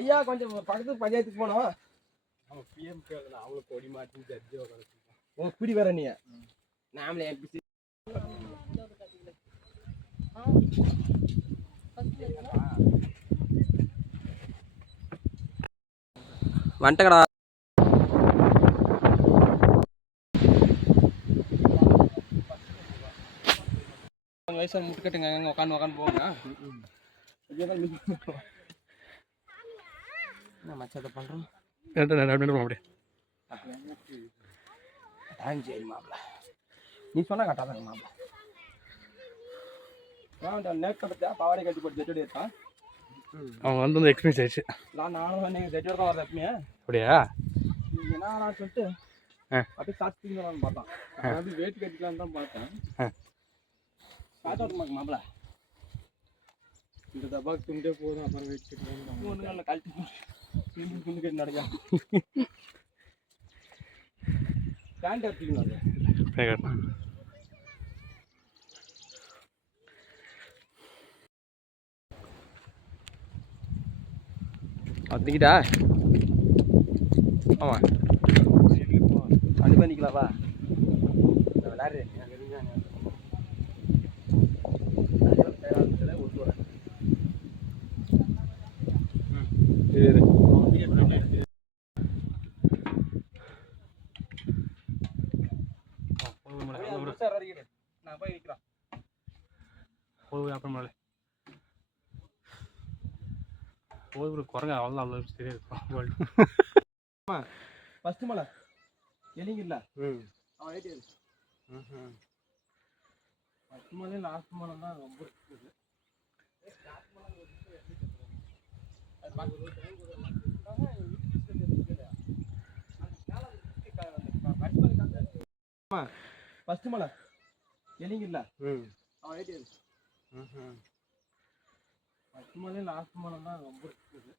ஐயா கொஞ்சம் பக்கத்து பஞ்சாயத்துக்கு போனோம். அவன் பிஎம் கேட்கணும், அவங்களுக்கு கொடி மாட்டி ஜட்ஜி ஓ இப்படி வேற நீ நாமளே எம்பிசி வந்துட்டங்கடா. வயசு முட்டுக்கட்டுங்க உட்காந்து போங்க. என்ன மச்சத்தை பண்றோம் அப்படியே சரி மாப்பிள்ள நீ சொன்னா கட்டாதாங்க மாப்பிள்ள. நேற்று பாவாடை கட்டி போட்டு ஜெட்டு எடுத்தான். அவங்க வந்து எக்ஸ்பீரியன்ஸ் ஆயிடுச்சு. நானும் நீங்கள் ஜெட்டு தான் வரது எப்பயுமே அப்படியா நீங்கள் என்ன சொல்லிட்டு அப்படியே சாப்பிட்டு பார்த்தான். அப்படி வெயிட் கட்டிக்கலான்னு தான் பார்த்தேன். காட்டாட்டு மாப்பிள்ள இந்த தபாக்கு துண்டே போதும். அப்புறம் வெயிட் கட்டிக்கலாம் ஒன்று நல்ல கழட்டி துண்டு கட்டி நடக்கா பேண்ட் எடுத்துக்கணும். அதுக்கிட்டா ஆமாம் கண்டிப்பாக நிற்கலாப்பா விளையாடுறேன். நான் போய் நிற்கிறேன். அப்புறம் ஒரு குரங்க அவ்வளோ அவ்வளோ தெரியாது. ஃபஸ்ட்டு மலை எலிங்க இல்லை அவன் ஐடியா ஃபஸ்ட்டு மலை லாஸ்ட் மலை தான் ரொம்ப இருக்குது. ஃபஸ்ட்டு மலை எலிங்க இல்லை அவன் ஐடியா ஃபஸ்ட்டு மலை லாஸ்ட் மலை தான் ரொம்ப இருக்குது.